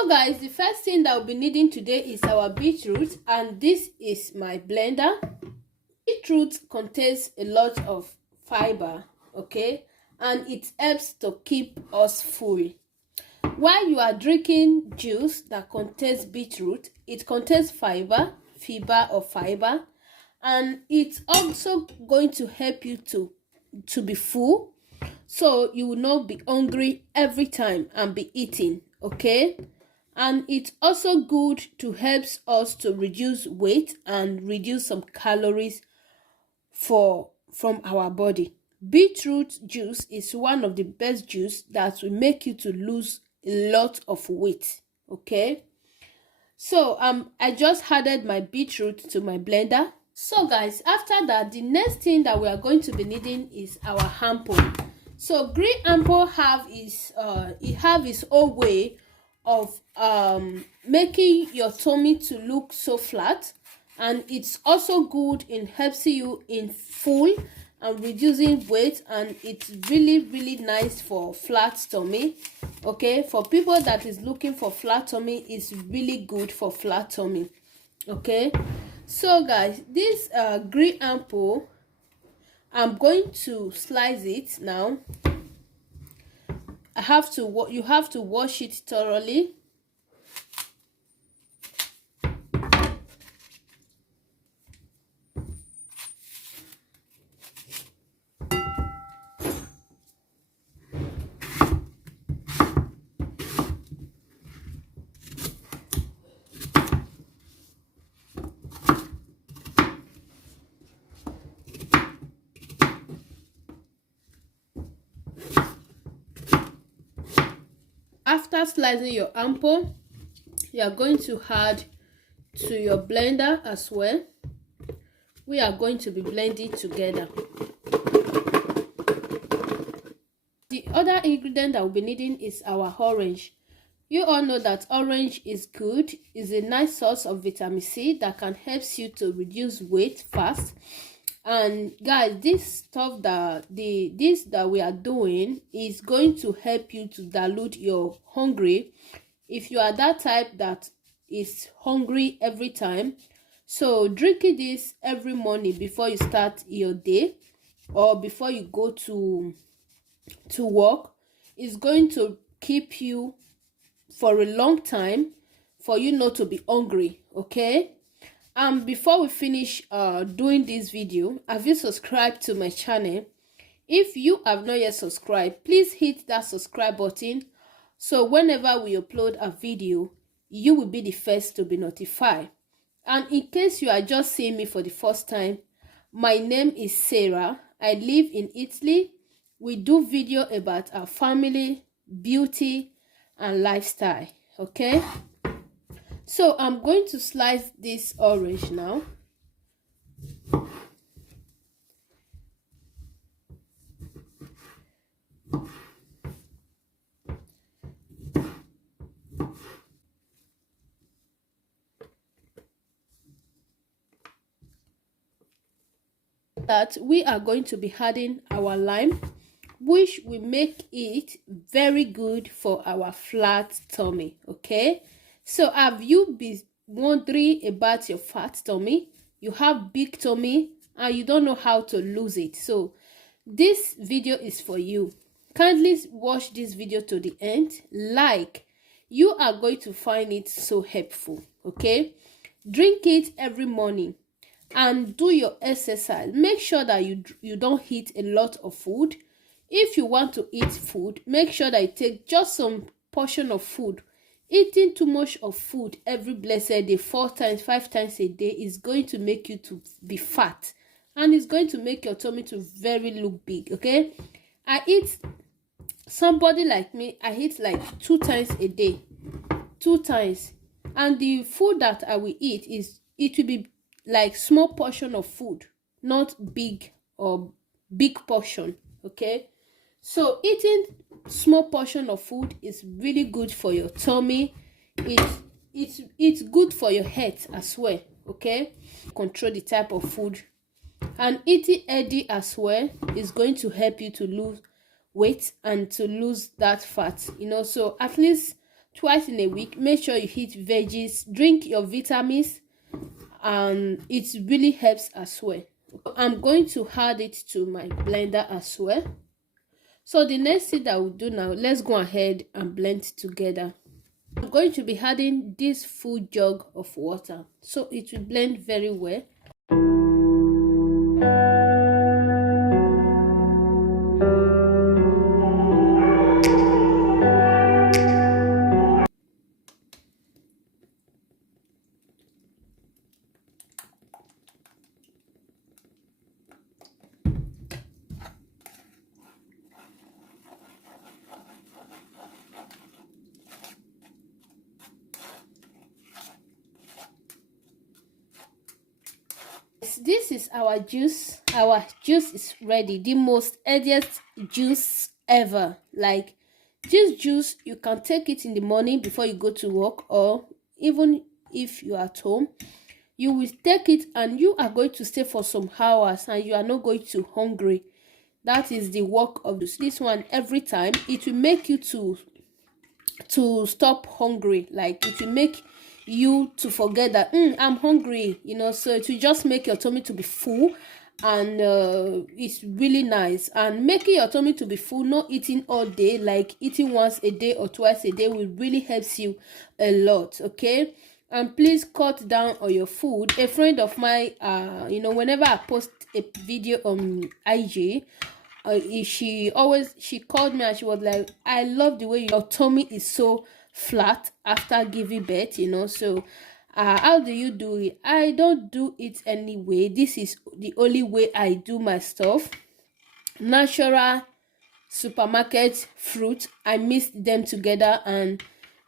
So guys, the first thing that we'll be needing today is our beetroot, and this is my blender. Beetroot contains a lot of fiber, okay, and it helps to keep us full. While you are drinking juice that contains beetroot, it contains fiber, and it's also going to help you to be full, so you will not be hungry every time and be eating, okay. And it's also good to help us to reduce weight and reduce some calories from our body. Beetroot juice is one of the best juice that will make you to lose a lot of weight, okay. So I just added my beetroot to my blender. So guys, after that, the next thing that we are going to be needing is our ample. So green apple have its own way of making your tummy to look so flat, and it's also good in helping you in full and reducing weight, and it's really nice for flat tummy, okay. For people that is looking for flat tummy, it's really good for flat tummy, okay. So guys, this green apple, I'm going to slice it now. You have to wash it thoroughly. After slicing your apple, you are going to add to your blender as well. We are going to be blending together. The other ingredient that we'll be needing is our orange. You all know that orange is good, is a nice source of vitamin C that can help you to reduce weight fast. And guys, this stuff that we are doing is going to help you to dilute your hungry. If you are that type that is hungry every time, so drinking this every morning before you start your day or before you go to work is going to keep you for a long time, for you not to be hungry, okay. Before we finish doing this video, have you subscribed to my channel? If you have not yet subscribed, please hit that subscribe button, so whenever we upload a video, you will be the first to be notified. And in case you are just seeing me for the first time, my name is Sarah. I live in Italy. We do video about our family, beauty, and lifestyle, okay. So I'm going to slice this orange now. That we are going to be adding our lime, which will make it very good for our flat tummy, okay. So have you been wondering about your fat tummy? You have big tummy and you don't know how to lose it. So this video is for you. Kindly watch this video to the end. You are going to find it so helpful, okay. Drink it every morning and do your exercise. Make sure that you don't eat a lot of food. If you want to eat food, make sure that you take just some portion of food. Eating too much of food every blessed day, 4 times, 5 times a day, is going to make you to be fat, and it's going to make your tummy to very look big, okay. Somebody like me, I eat like 2 times a day, 2 times, and the food that I will eat it will be like small portion of food, not big or big portion, okay. So eating small portion of food is really good for your tummy. It's good for your health as well, okay. Control the type of food, and eating healthy as well is going to help you to lose weight and to lose that fat, you know. So at least twice in a week. Make sure you eat veggies, drink your vitamins, and it really helps as well. I'm going to add it to my blender as well. So the next thing that we'll do now, let's go ahead and blend together. I'm going to be adding this full jug of water, so it will blend very well. This is our juice. Our juice is ready. The most healthiest juice ever. Like, this juice, you can take it in the morning before you go to work, or even if you're at home, you will take it and you are going to stay for some hours and you are not going to hungry. That is the work of this one. Every time it will make you to stop hungry. Like, it will make you to forget that I'm hungry, you know. So it will just make your tummy to be full, and it's really nice. And making your tummy to be full, not eating all day, like eating once a day or twice a day, will really helps you a lot. Okay, and please cut down on your food. A friend of mine, you know, whenever I post a video on IG, she called me and she was like, I love the way your tummy is so flat after giving birth, you know. So how do you do it? I don't do it anyway. This is the only way I do my stuff. Natural supermarket fruit, I mix them together, and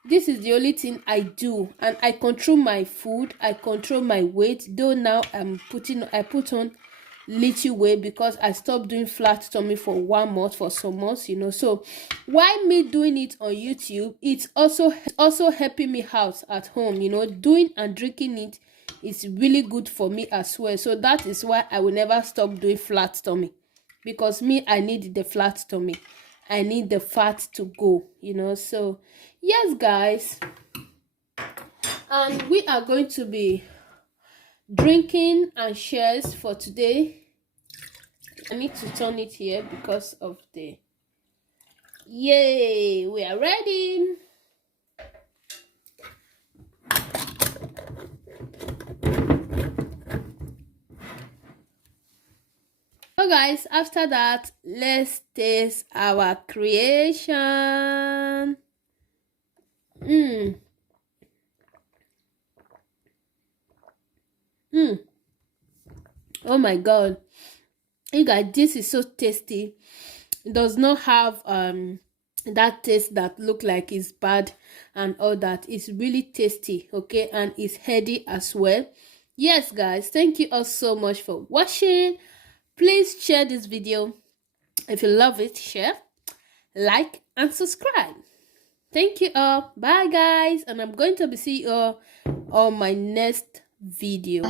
this is the only thing I do. And I control my food, I control my weight. Though now I put on little weight because I stopped doing flat tummy for 1 month, for some months, you know. So while me doing it on YouTube, it's also helping me out at home, you know. Doing and drinking it is really good for me as well. So that is why I will never stop doing flat tummy, because me, I need the flat tummy, I need the fat to go, you know. So yes guys, and we are going to be drinking and shares for today. I need to turn it here because of the yay, we are ready. So guys, after that, let's taste our creation. Oh my god, you guys, this is so tasty. It does not have that taste that look like it's bad and all that. It's really tasty, okay, and it's healthy as well. Yes guys, thank you all so much for watching. Please share this video if you love it. Share, like, and subscribe. Thank you all. Bye guys, and I'm going to be seeing you all on my next video.